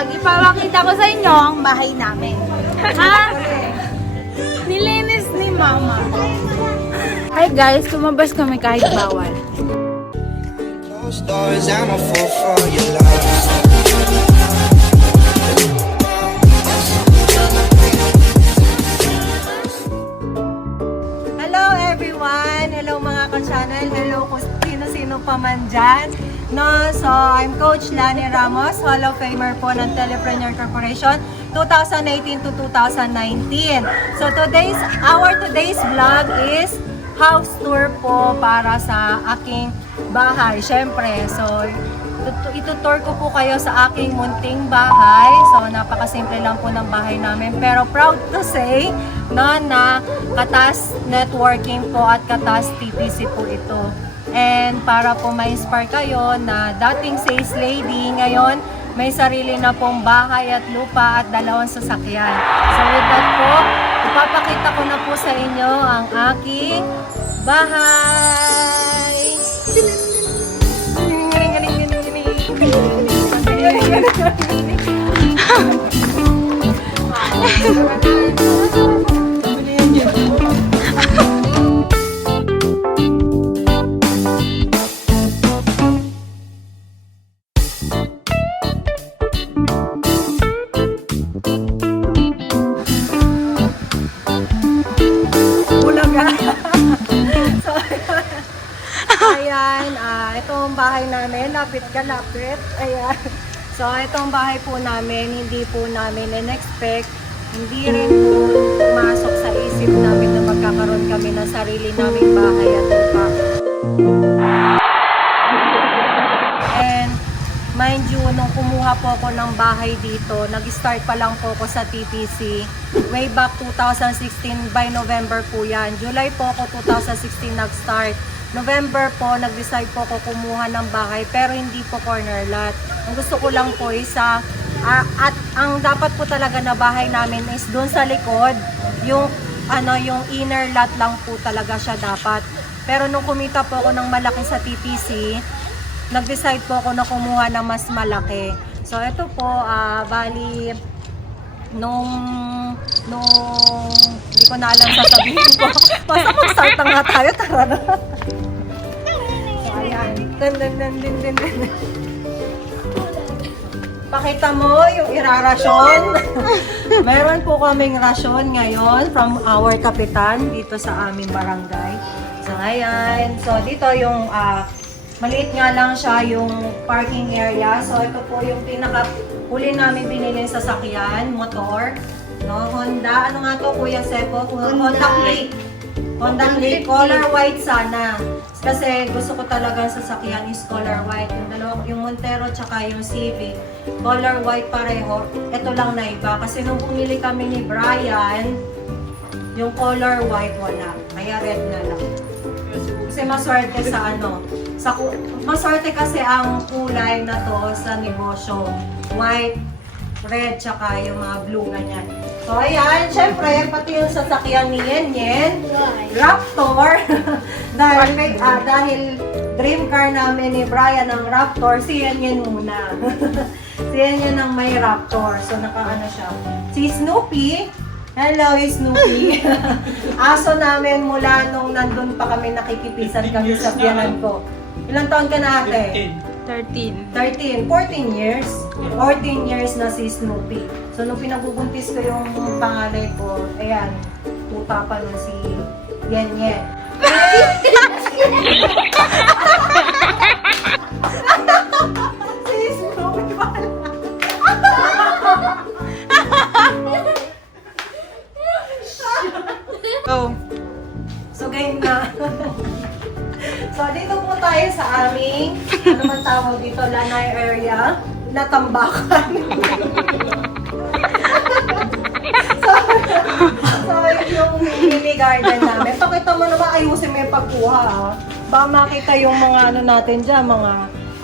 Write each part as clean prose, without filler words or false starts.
vlog, ipapakita ko sa inyo ang bahay namin. Ha? Nilinis ni Mama. Hi guys, tumabas kami kahit bawal. Closed doors, I'm a fool for your love. Hello everyone! Hello mga ka-channel! Hello kung sino-sino pa man dyan. No, so I'm Coach Lani Ramos, Hall of Famer po ng Telepreneur Corporation 2018 to 2019. So our today's vlog is house tour po para sa aking bahay. Syempre, so itutour ko po kayo sa aking munting bahay. So napakasimple lang po ng bahay namin. Pero proud to say no, na Katas Networking po at Katas TPC po ito. And para po ma-inspire kayo na dating sales lady, ngayon may sarili na pong bahay at lupa at dalawang sasakyan. So with that po, ipapakita ko na po sa inyo ang aking bahay. Ayan, ito ang bahay namin, lapit ka, lapit. Ayan. So, itong bahay po namin, hindi po namin in-expect, hindi rin po pumasok sa isip namin na magkakaroon kami ng sarili naming bahay at lupa. And, mind you, nung kumuha po ako ng bahay dito, nag-start pa lang po ako sa TPC. Way back 2016, by November po yan. July po ako 2016 nag-start. November po, nag-decide po ako kumuha ng bahay, pero hindi po corner lot. Ang gusto ko lang po is at ang dapat po talaga na bahay namin is doon sa likod, yung inner lot lang po talaga siya dapat. Pero nung kumita po ako ng malaki sa TPC, nag-decide po ako na kumuha ng mas malaki. So ito po, bali nung hindi ko na alam sasabihin ko. Basta mag-start na nga tayo, tara na. So, ayan. Pakita mo yung irarasyon. Meron po kaming rasyon ngayon from our kapitan dito sa aming barangay. So, ayan. So, dito yung maliit nga lang siya yung parking area. So, ito po yung pinaka-huli namin binili sa sasakyan, motor. No, Honda, ano nga to Kuya Sepo? Honda Click. Honda Click, color white sana. Kasi gusto ko talaga sa sasakyan is color white. Yung Montero tsaka yung Civic, color white pareho. Ito lang na iba. Kasi nung bumili kami ni Brian, yung color white wala. Kaya red na lang. Kasi maswerte sa maswerte kasi ang kulay na to sa negosyo. White, red, tsaka yung mga blue ganyan. So, ayan, syempre, pati yung sasakyan ni Yen Raptor. dahil dream car namin ni Brian ang Raptor, si Yen muna. Si Yen ang may Raptor. So, nakaano siya. Si Snoopy, hello Snoopy. Aso namin mula nung nandun pa kami nakikipisan kami sa piyanan ko. Ilang taon ka na ate? 13. 14 years. 14 years na si Snoopy. So, nung pinagbubuntis ko yung pangalay ko, ayan, tuta pa nun si Yen. Si Snoopy pala. Go. So, game na. So, dito po tayo sa aming, ano man tawag dito, lanay area, natambakan. so, yung mini garden namin. Pakita mo naman, ayusin mo yung pagkuha. Baka makita yung mga ano natin dyan, mga...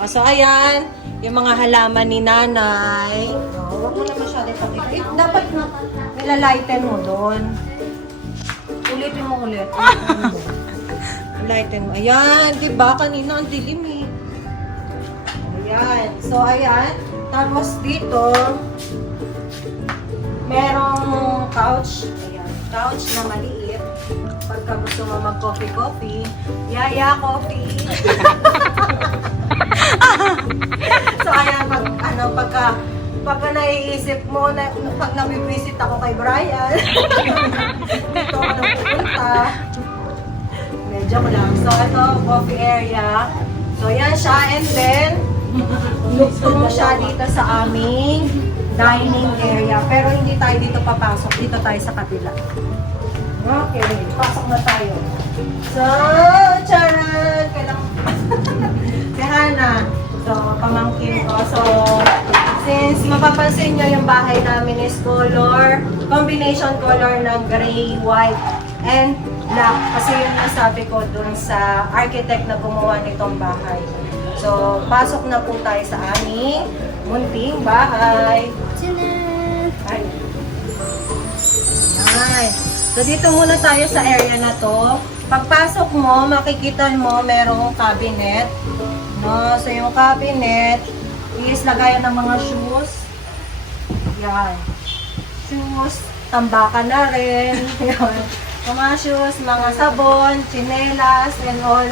So, ayan, yung mga halaman ni nanay. Huwag mo na masyado pakita. Dapat na, nilalighten mo doon. Ulitin mo ulit. Lighten mo. Ayan, diba? Kanina ang dilim eh. Ayan. So, ayan. Tapos dito, merong couch. Ayan, couch na maliit. Pagka gusto mo mag-coffee, yaya coffee. So ayan, pagka naiisip mo, pag nami-visit ako kay Brian, dito ako nang pupunta. Medyo ko lang. So ito, coffee area. So yan siya, and then, lugtong siya dito sa aming dining area. Pero hindi tayo dito papasok, dito tayo sa kabila. Okay, pasok na tayo. So, charan! Kailangan si Hana. So, pamangkin ko. So, since mapapansin nyo yung bahay namin is combination color ng gray, white, and black. Kasi yun nasabi ko dun sa architect na gumawa nitong bahay. So, pasok na po tayo sa aming munting bahay. Ay. Ayan. So, dito muna tayo sa area na to. Pagpasok mo, makikita mo merong cabinet. No? So, yung cabinet is lagayan ng mga shoes. Yan. Shoes, tambakan na rin. Yan. Mga shoes, mga sabon, tsinelas, and all,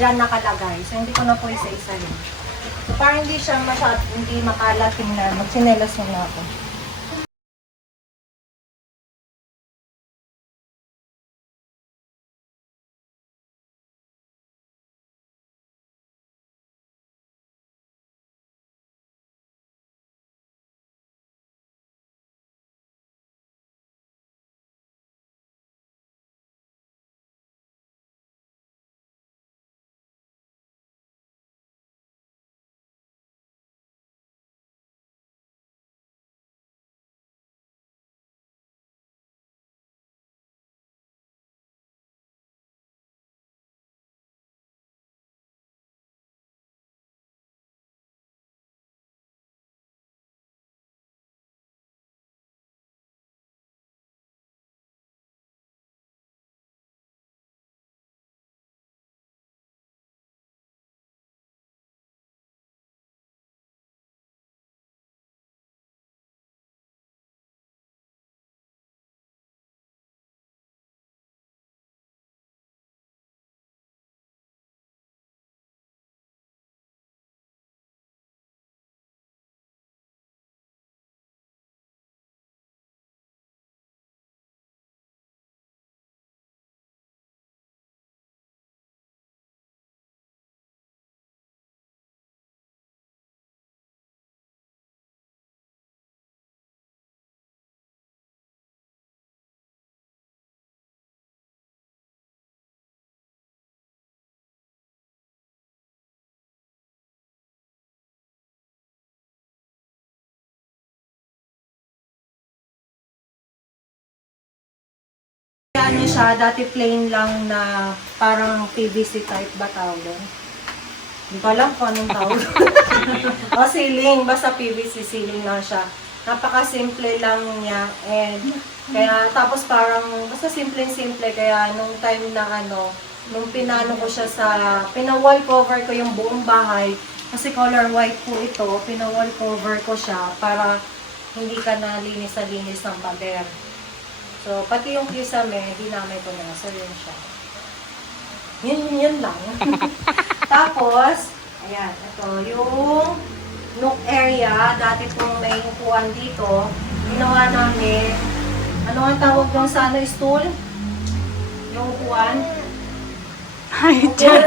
dyan nakalagay. So, hindi ko na po isa-isa yun. So, para hindi siya hindi makalat tingnan, magtsinelas muna ako. Ano siya, dati plain lang na parang PVC type ba tawag doon? Hindi ko alam kung anong tawag. O ceiling, basta PVC ceiling lang siya. Napaka-simple lang niya. And kaya, tapos parang, basta simple-simple. Kaya nung time na nung pinano ko siya pina-wall cover ko yung buong bahay. Kasi color white po ito, pina-wall cover ko siya para hindi ka na linis ng pader. So, pati yung kisame, dinamay ko na. So, yun siya. Yun lang. Tapos, ayan, ito yung nook area. Dati pong may upuan dito. Ginawa namin, ano ang tawag doon sa stool? Yung upuan? High chair.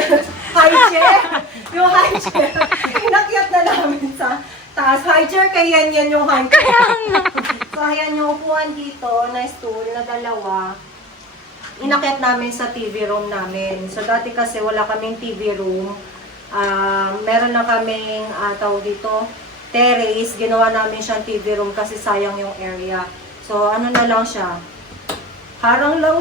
High chair? Yung high chair. Inakyat na namin sa taas. High chair, kaya yan yung high chair. Kaya nga. So, ayan yung upuan dito na stool na dalawa. Inakyat namin sa TV room namin. So, dati kasi wala kaming TV room. Meron na kaming, tawag dito, terrace. Ginawa namin siyang TV room kasi sayang yung area. So, ano na lang siya? Harang lang.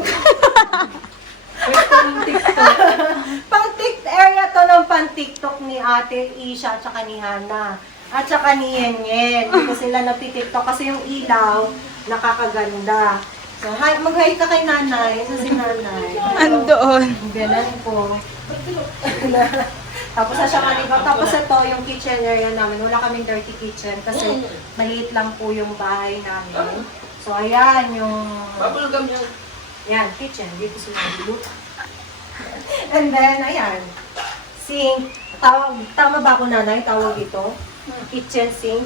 Pang-TikTok area to ng pang-TikTok ni Ate Isha at saka ni Hana. At saka ni Yen. Hindi ko sila napitiktok kasi yung ilaw nakakaganda. So, mag-hi ka kay nanay. Ito si nanay. Andoon. Galan po. Tapos na siya maligaw. Tapos ito, yung kitchen area namin. Wala kaming dirty kitchen kasi maliit lang po yung bahay namin. So, ayan, yung... Yan, kitchen. Dito sila dito. And then, ayan. Sink. Tama ba ako, nanay? Tawag ito? Kitchen sink.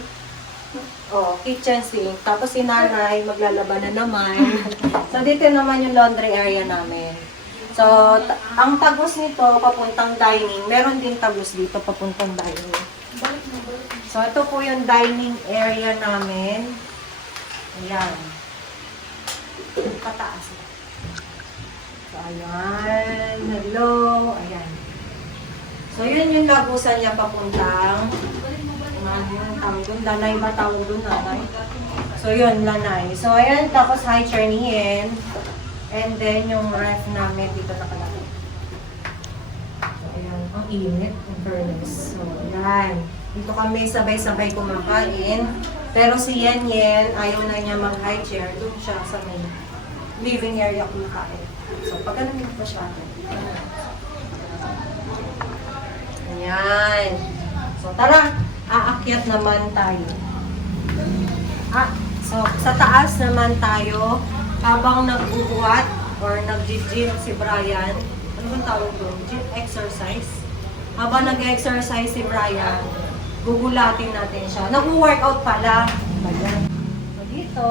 Oh, kitchen sink. Tapos si nanay, maglalaban na naman. So, dito naman yung laundry area namin. So, ang tagos nito, papuntang dining. Meron din tagos dito, papuntang dining. So, ito po yung dining area namin. Ayan. Pataas. So, ayan. Hello. Ayan. So, yun yung lagusan niya papuntang. Yung tawag doon. Lanay ba tawag doon, nanay? So, yun, lanay. So, ayan. Tapos, high chernihin. And then, yung ref namin dito nakalagay. So, ayan. Ang init. In fairness. So, ayan. Dito kami sabay-sabay kumakain. Pero si Yen Yen, ayaw na niya mag-high chair. Doon siya sa may living area kumakain. So, pag ganun pa siya. Ayan. So, tara. Aakyat naman tayo. So, sa taas naman tayo. Habang nagbubuhat or nag-gym si Brian, ano bang tawag doon? Gym exercise. Habang nag-exercise si Brian, gugulatin natin siya. Nag-workout pala. Ayan. So, dito,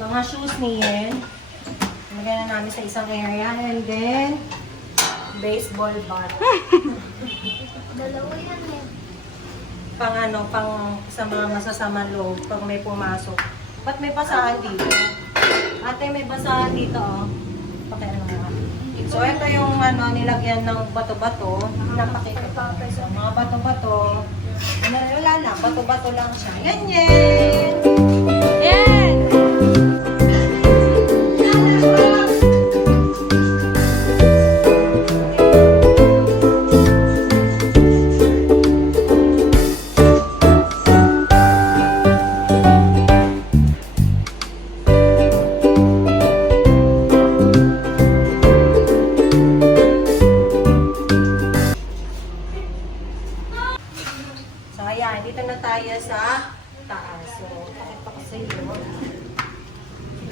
mga shoes ni Yen. Lagyan na namin sa isang area. And then, baseball bat. Dalawa yan eh. Pang sa mga masasama loob pag may pumasok. Ba't may basahan dito? Ate, may basahan dito, oh. Pakialam mo. So, ito yung nilagyan ng bato-bato. Napakita ko. So, mga bato-bato. Wala na, bato-bato lang siya. Yan, yan! Yan! So, ayan. Dito na tayo sa taas. So, pakita ko sa iyo.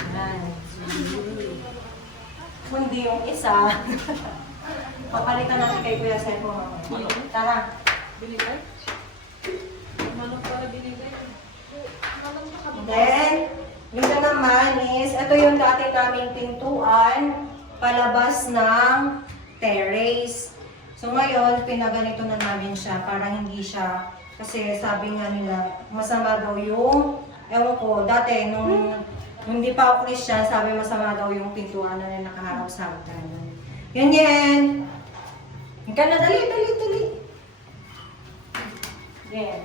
Ayan. Kundi yung isa. Papalitan natin kay Kuya Seth mo. Tara. Then, dito naman is, ito yung dati naming pintuan, palabas ng terrace. So ngayon, pinaganito na namin siya para hindi siya, kasi sabi nga nila, masama daw yung, ewan ko, dati nung hindi pa ako Christian, sabi masama daw yung pintuan na nakaharap sa hagdan. Ganyan! Ika na, dali. Yan.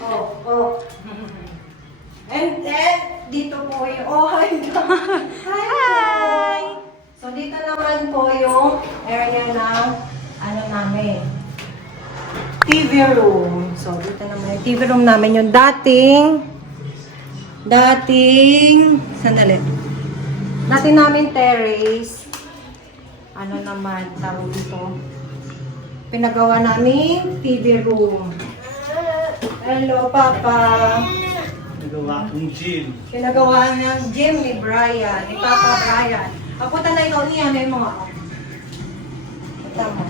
Oh. And then, dito po yung, oh, hi! Hi! So, dito naman po yung area ng, namin, TV room. So, dito naman yung TV room namin, yung dating, sandali. Dati namin terrace, naman, tawag dito, pinagawa namin TV room. Hello, Papa. Nagawa kong gym. Pinagawa ng gym ni Brian, ni Papa Brian. Punta na ikaw niya, ano yung mga ako? Punta mo.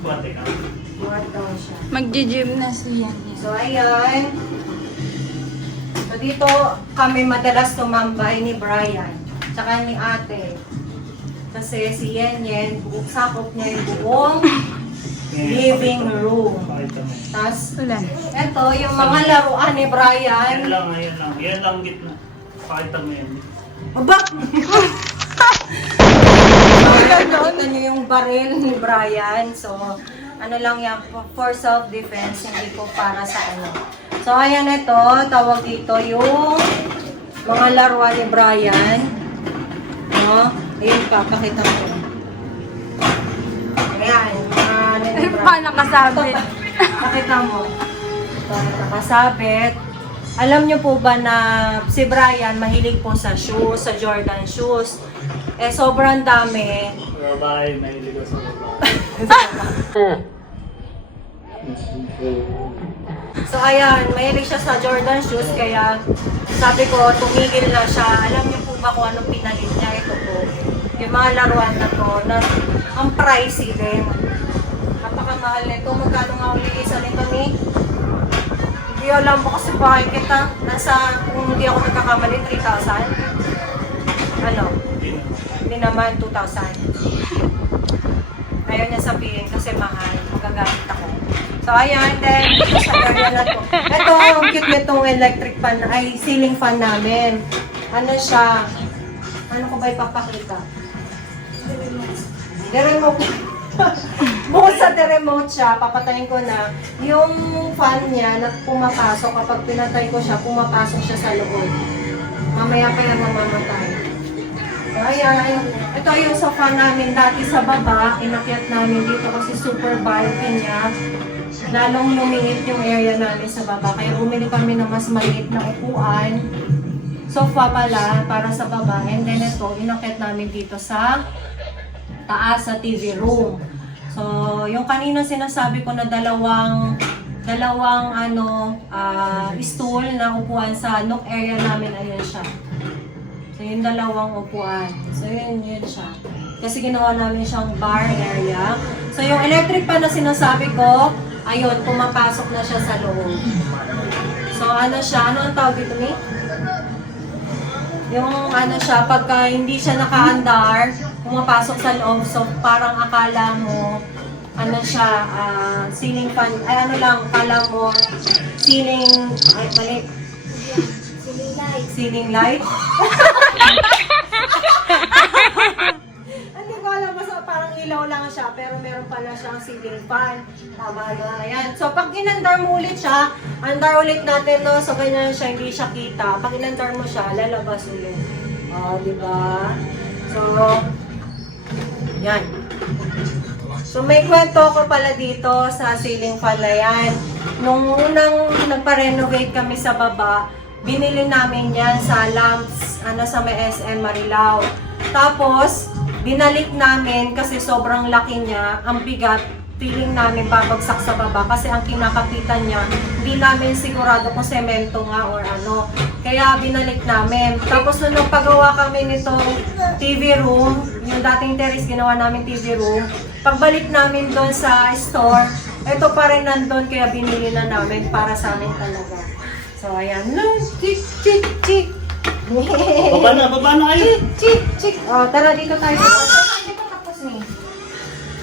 Buwate ka. Buhat daw siya. Magji-gym na siya. So, ayan. So, dito kami madalas tumambay ni Brian. Tsaka ni ate. Kasi si Yen, sakop niya yung buong living room. Pakita mo. Tapos, Wala. eto, yung mga laruan ni Brian. Yan lang. Yan lang gitna. Pakita mo yan. Aba! Nakita niyo yung baril ni Brian. So, ano lang yan, for self-defense, hindi ko para sa ano. So, ayan ito, tawag dito yung mga laruan ni Brian. No? Ayun pa, pakita ko. Ayan, mga ano ni Brian. Paano nakasabit? Pakita mo. Ito, nakasabit. Alam niyo po ba na si Brian mahilig po sa shoes, sa Jordan shoes. Eh, sobrang dami. Babae, mahilig ako sa babae. So, ayan, mahilig siya sa Jordan shoes, kaya sabi ko, tumigil na siya. Alam niyo po ba kung anong pinalit niya? Ito po. Yung mga laruan na to, na ang pricey din. Napakamahal nito. Magkano nga uli isa nito ni? Hindi alam mo kasi bahay kita. Nasa, kung hindi ako nagkakamali, 3,000. Ano? Hindi naman, 2,000. Ayaw niya sabihin kasi mahal. Magagamit ako. So, ayan. Then, dito sa area na to. Ito, ang cute nitong electric fan, ay ceiling fan namin. Ano siya? Ano ko ba ipapakita? The remote. Bukod sa the remote siya, papatayin ko na yung fan niya na pumapasok. Kapag pinatay ko siya, pumapasok siya sa loob. Mamaya pa yan mamamatay. So, ayan. Ito yung sofa namin dati sa baba. Inakyat namin dito kasi super bulky niya. Lalong lumiit yung area namin sa baba. Kaya bumili kami ng mas maliit na upuan. Sofa pala para sa baba. And then ito, inakyat namin dito sa taas sa TV room. So, yung kanina sinasabi ko na dalawang stool na upuan sa nook area namin, ayun siya. So, yung dalawang upuan. So, yun siya. Kasi ginawa namin siyang bar area. So, yung electric pan na sinasabi ko, ayun, pumapasok na siya sa loob. So, ano siya? Ano ang tawag dito ni? Yung ano siya, pagka hindi siya nakaandar, pumapasok sa loob. So, parang akala mo, ano siya, ceiling fan, ay ano lang, akala mo, ceiling, ay, mali. Ceiling light. Hindi ko alam, basta parang ilaw lang siya, pero meron pala siyang ceiling fan. Tama na, ayan. So, pag inandar mo ulit siya, andar ulit natin, no? So, ganyan siya, hindi siya kita. Pag inandar mo siya, lalabas ulit. O, diba? So, yan. So, may kwento ko pala dito sa ceiling fan na yan. Nung unang nagpa-renovate kami sa baba, binili namin yan sa Lamps, sa may SM Marilao. Tapos, binalik namin kasi sobrang laki niya, ang bigat, feeling namin babagsak sa baba kasi ang kinakapitan niya, hindi namin sigurado kung semento nga or ano. Kaya binalik namin. Tapos nung nagpagawa kami nitong TV room, yung dating terrace ginawa namin TV room, pagbalik namin doon sa store, ito pa rin nandun kaya binili na namin para sa amin talaga. So ayan, chik chik chik. Baba na kayo. Chik chik chik. Oh, tara dito tayo. Hindi pa tapos ni.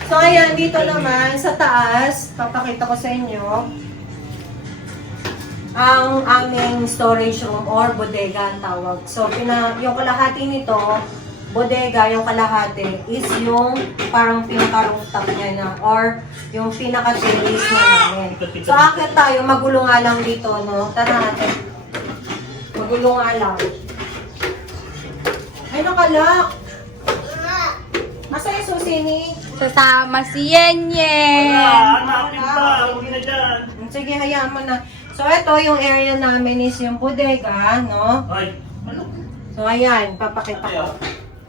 So ayan, dito naman sa taas, papakita ko sa inyo ang aming storage room or bodega ang tawag. So yung kalahati nito, bodega, yung kalahati is yung parang pinaka-rooftop niya na or yung pinaka-terrace na namin. So akit tayo, magulo nga lang dito, no? Tara natin. Magulo nga lang. Ay, nakalak! Asa yung susi ni? Sasama si Yen Yen. Hanapin pa. Huwag na dyan. Sige, hayaan mo na. So ito, yung area namin is yung bodega, no? Ay, ano? So ayan, papakita ko.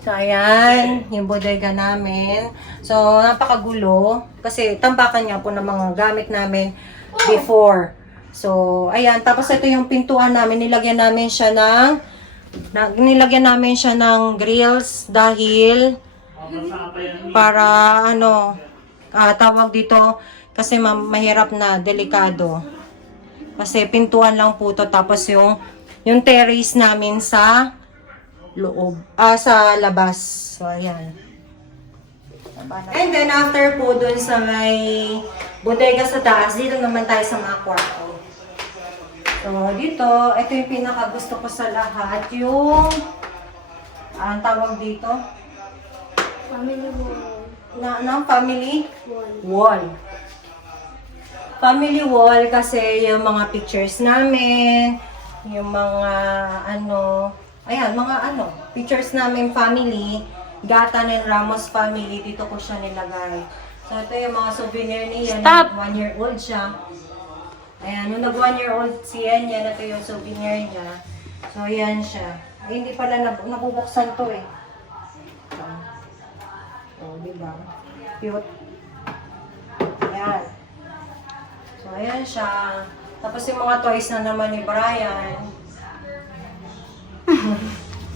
So, ayan, yung bodega namin. So, napakagulo. Kasi tambakan nga po ng mga gamit namin before. So, ayan. Tapos, ito yung pintuan namin. Nilagyan namin siya ng grills dahil para, tawag dito, kasi mahirap na, delikado. Kasi pintuan lang po to. Tapos, yung terrace namin sa loob, sa labas. So, ayan. And then, after po dun sa may bodega sa taas, dito naman tayo sa mga kwarto. So, dito, ito yung pinaka-gusto ko sa lahat. Yung, ang tawag dito? Family wall. Family? Wall. Family wall kasi yung mga pictures namin, yung mga, ayan, pictures namin family, Gatan and Ramos family, dito ko siya nilagay. So, ito yung mga souvenir niya. Stop! 1 year old siya. Ayan, nung nag 1 year old siya, ito yung souvenir niya. So, ayan siya. Ay, hindi pala nabubuksan to eh. diba? Cute. Ayan. So, ayan siya. Tapos yung mga toys na naman ni Brian.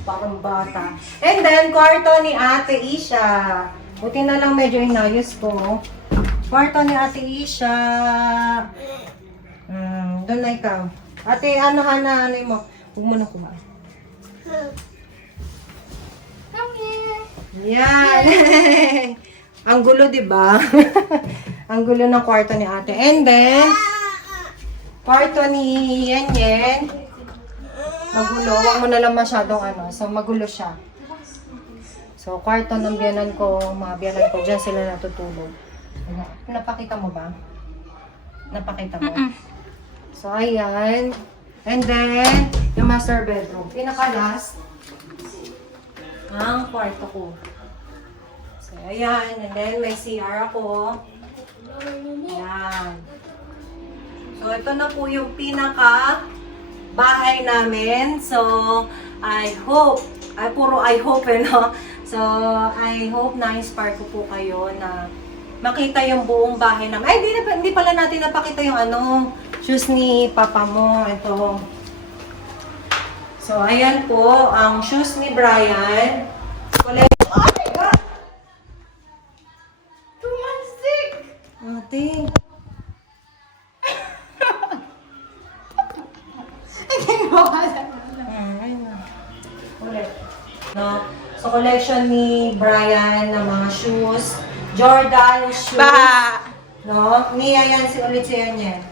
Parang bata. And then, kwarto ni Ate Isha. Buti na lang medyo inayos ko. Kwarto ni Ate Isha. Doon na ikaw. Ate, ano mo? Huwag mo na kumain. Yan. Ang gulo, di ba? Ang gulo ng kwarto ni Ate. And then, kwarto ni Yen. Magulo. Huwag mo na lang masyadong So, magulo siya. So, kwarto ng biyanan ko, mga biyanan ko, dyan sila natutulog. Napakita mo ba? Napakita mo? So, ayan. And then, yung master bedroom. Pinaka-last, ang kwarto ko. So, ayan. And then, may CR ako. Ayan. So, ito na po yung pinaka-bahay namin. So, I hope, I hope, no? So, I hope na-inspire ko po kayo na makita yung buong bahay namin. Ay, hindi pala natin napakita yung shoes ni papa mo. Ito. So, ayan po, ang shoes ni Brian. Oh my God! Tumansik! Ate. Ulit. No? So, collection ni Brian ng mga shoes. Jordan shoes. No? Niya yan, ulit siya yan.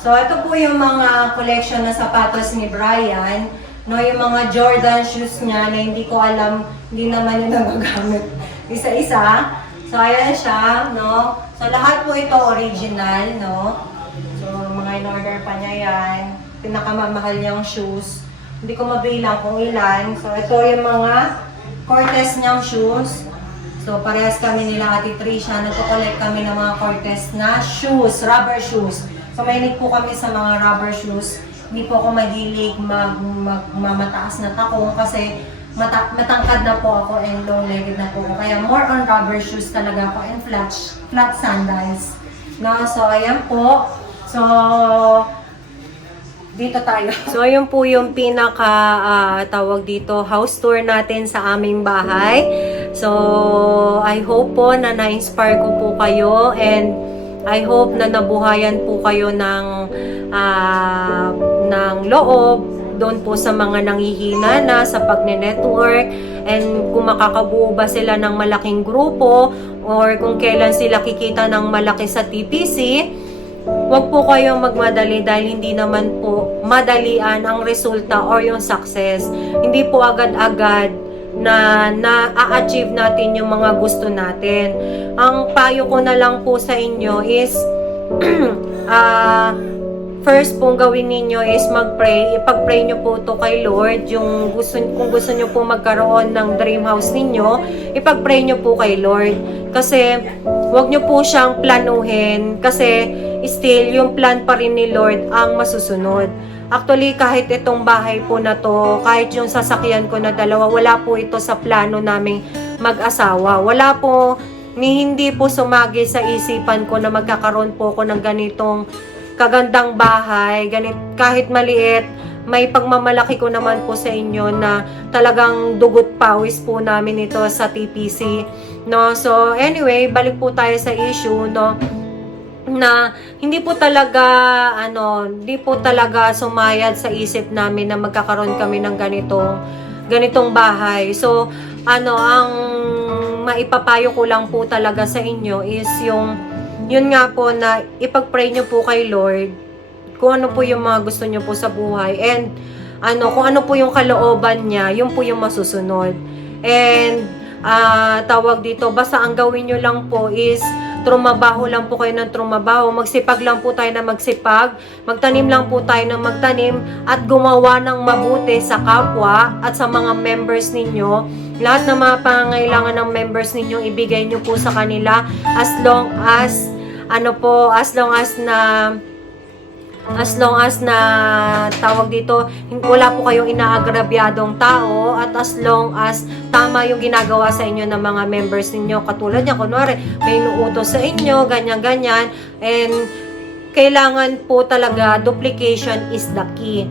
So, ito po yung mga collection na sapatos ni Brian. No, yung mga Jordan shoes niya na hindi ko alam, hindi naman yun nagagamit isa-isa. So, ayan siya, no? So, lahat po ito original, no? So, mga in-order pa niya yan. Pinakamamahal niyang shoes. Hindi ko mabilang kung ilan. So, ito yung mga Cortez niyang shoes. So, parehas kami nila Ate Trisha. Nagko-collect kami ng mga Cortez na shoes, rubber shoes. So, mahilig po kami sa mga rubber shoes. Hindi po ako mahilig magmamataas na takong kasi matangkad na po ako and low-legged na po ako. Kaya more on rubber shoes talaga ako and flat sandals. No? So, ayan po. So, dito tayo. So, ayun po yung tawag dito, house tour natin sa aming bahay. So, I hope po na na-inspire ko po kayo and I hope na nabuhayan po kayo ng loob doon po sa mga nanghihina na sa pagne-network and kung makakabuo ba sila ng malaking grupo or kung kailan sila kikita ng malaki sa TPC. Huwag po kayong magmadali dahil hindi naman po madalian ang resulta or yung success. Hindi po agad-agad na na-achieve natin yung mga gusto natin. Ang payo ko na lang po sa inyo is first pong gawin ninyo is mag-pray. Ipag-pray nyo po to kay Lord. Kung gusto nyo po magkaroon ng dream house ninyo, ipag-pray nyo po kay Lord. Kasi huwag nyo po siyang planuhin kasi still yung plan pa rin ni Lord ang masusunod. Actually, kahit itong bahay po na to, kahit yung sasakyan ko na dalawa, wala po ito sa plano naming mag-asawa. Wala po, hindi po sumagi sa isipan ko na magkakaroon po ako ng ganitong kagandang bahay, kahit maliit. May pagmamalaki ko naman po sa inyo na talagang dugot pawis po namin ito sa TPC. No? So, anyway, balik po tayo sa issue, no? Na hindi po talaga sumayad sa isip namin na magkakaroon kami ng ganitong bahay. So, ang maipapayo ko lang po talaga sa inyo is yun nga po na ipag-pray nyo po kay Lord kung ano po yung mga gusto nyo po sa buhay and kung ano po yung kalooban niya, yun po yung masusunod. And tawag dito, basta ang gawin nyo lang po is trumabaho lang po kayo ng trumabaho, magsipag lang po tayo na magsipag, magtanim lang po tayo ng magtanim, at gumawa ng mabuti sa kapwa at sa mga members ninyo. Lahat ng mga pangangailangan ng members ninyo, ibigay nyo po sa kanila as long as na as long as na tawag dito, wala po kayong inaagrabyadong tao, at as long as tama yung ginagawa sa inyo ng mga members ninyo. Katulad niya, kunwari, may inuutos sa inyo, ganyan-ganyan, and kailangan po talaga, duplication is the key.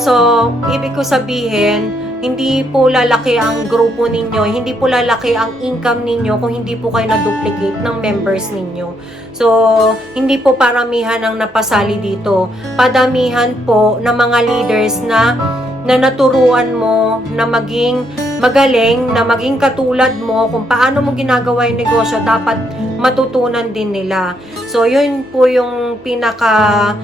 So, ibig ko sabihin, hindi po lalaki ang grupo ninyo, hindi po lalaki ang income ninyo kung hindi po kayo na-duplicate ng members ninyo. So, hindi po paramihan ang napasali dito. Padamihan po ng mga leaders na naturuan mo na maging magaling, na maging katulad mo, kung paano mo ginagawa yung negosyo, dapat matutunan din nila. So, yun po yung pinaka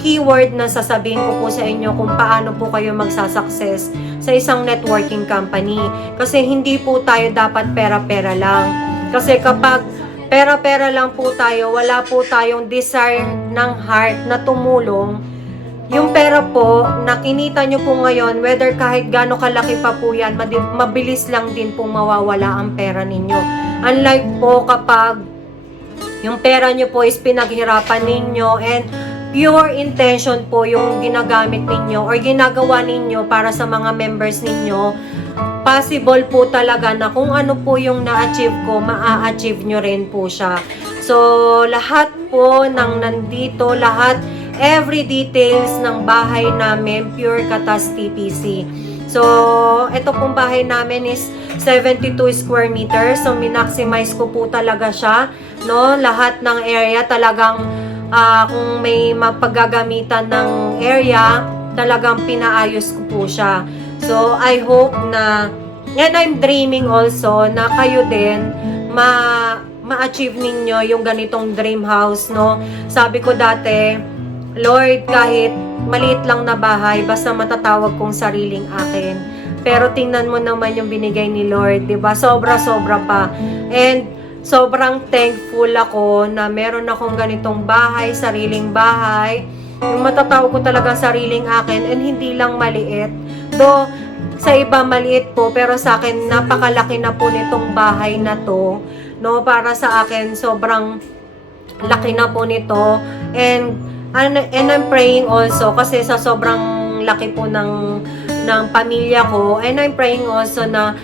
keyword na sasabihin ko po sa inyo kung paano po kayo magsasucess sa isang networking company. Kasi hindi po tayo dapat pera-pera lang. Kasi kapag pera-pera lang po tayo, wala po tayong desire ng heart na tumulong, yung pera po, na kinita nyo po ngayon, whether kahit gaano kalaki pa po yan, mabilis lang din pong mawawala ang pera ninyo. Unlike po kapag yung pera nyo po is pinaghirapan ninyo and pure intention po yung ginagamit ninyo or ginagawa ninyo para sa mga members ninyo, possible po talaga na kung ano po yung na-achieve ko, ma-achieve nyo rin po siya. So, lahat po ng nandito, every details ng bahay namin, Pure Katas TPC. So, ito pong bahay namin is 72 square meters. So, minaximize ko po talaga siya. No? Lahat ng area talagang kung may mapaggagamitan ng area, talagang pinaayos ko po siya. So, I hope na, and I'm dreaming also na kayo din ma-achieve ninyo yung ganitong dream house, no? Sabi ko dati, Lord, kahit maliit lang na bahay, basta matatawag kong sariling akin. Pero tingnan mo naman yung binigay ni Lord, 'di ba? Sobra-sobra pa. And sobrang thankful ako na meron akong ganitong bahay, sariling bahay. Yung matatawag ko talaga sariling akin, and hindi lang maliit. Though sa iba maliit po, pero sa akin napakalaki na po nitong bahay na to. No, para sa akin sobrang laki na po nito. And I'm praying also kasi sa sobrang laki po ng pamilya ko, and I'm praying also na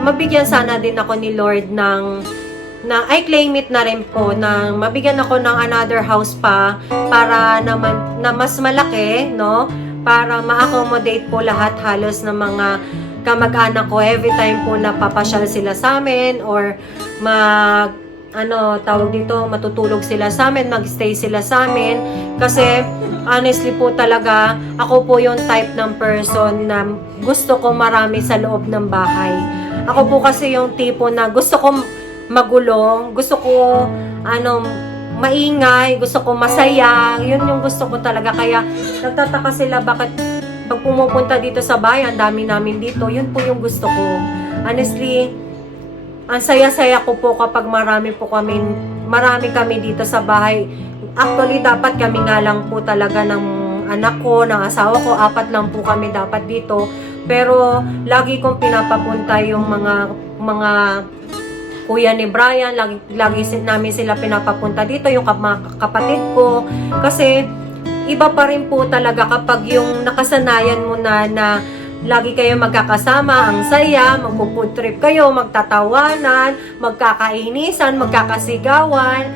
mabigyan sana din ako ni Lord na I claim it na rin po, na mabigyan ako ng another house pa para naman na mas malaki, no, para ma-accommodate po lahat halos ng mga kamag-anak ko every time po napapasyal sila sa amin or matutulog sila sa amin, magstay sila sa amin. Kasi, honestly po talaga, ako po yung type ng person na gusto ko marami sa loob ng bahay. Ako po kasi yung tipo na gusto ko magulo, gusto ko, maingay, gusto ko masaya. Yun yung gusto ko talaga. Kaya, nagtataka sila bakit pag pumupunta dito sa bayan, dami namin dito. Yun po yung gusto ko. Honestly, ang saya-saya ko po kapag marami kami dito sa bahay. Actually, dapat kami nga lang po talaga ng anak ko, ng asawa ko, 4 lang po kami dapat dito. Pero, lagi kong pinapapunta yung mga kuya ni Brian, lagi namin sila pinapapunta dito, yung mga kapatid ko. Kasi, iba pa rin po talaga kapag yung nakasanayan mo na lagi kayo magkakasama, ang saya, magpo-food trip kayo, magtatawanan, magkakainisan, magkakasigawan,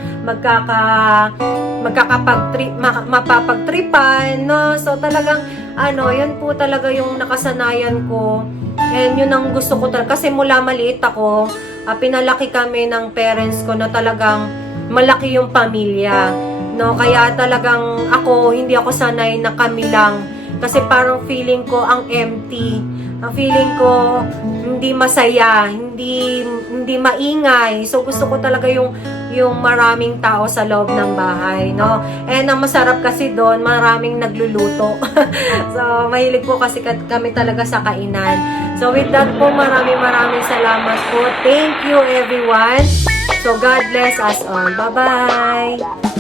mapapagtripan, no? So talagang, yun po talaga yung nakasanayan ko. And yun ang gusto ko talaga. Kasi mula maliit ako, pinalaki kami ng parents ko na talagang malaki yung pamilya, no? Kaya talagang hindi ako sanay na kami lang. Kasi parang feeling ko ang empty. Ang feeling ko hindi masaya, hindi maingay. So gusto ko talaga yung maraming tao sa loob ng bahay, no? And ang masarap kasi doon, maraming nagluluto. So mahilig po kasi kami talaga sa kainan. So with that po, maraming salamat po. Thank you everyone. So God bless us all. Bye-bye.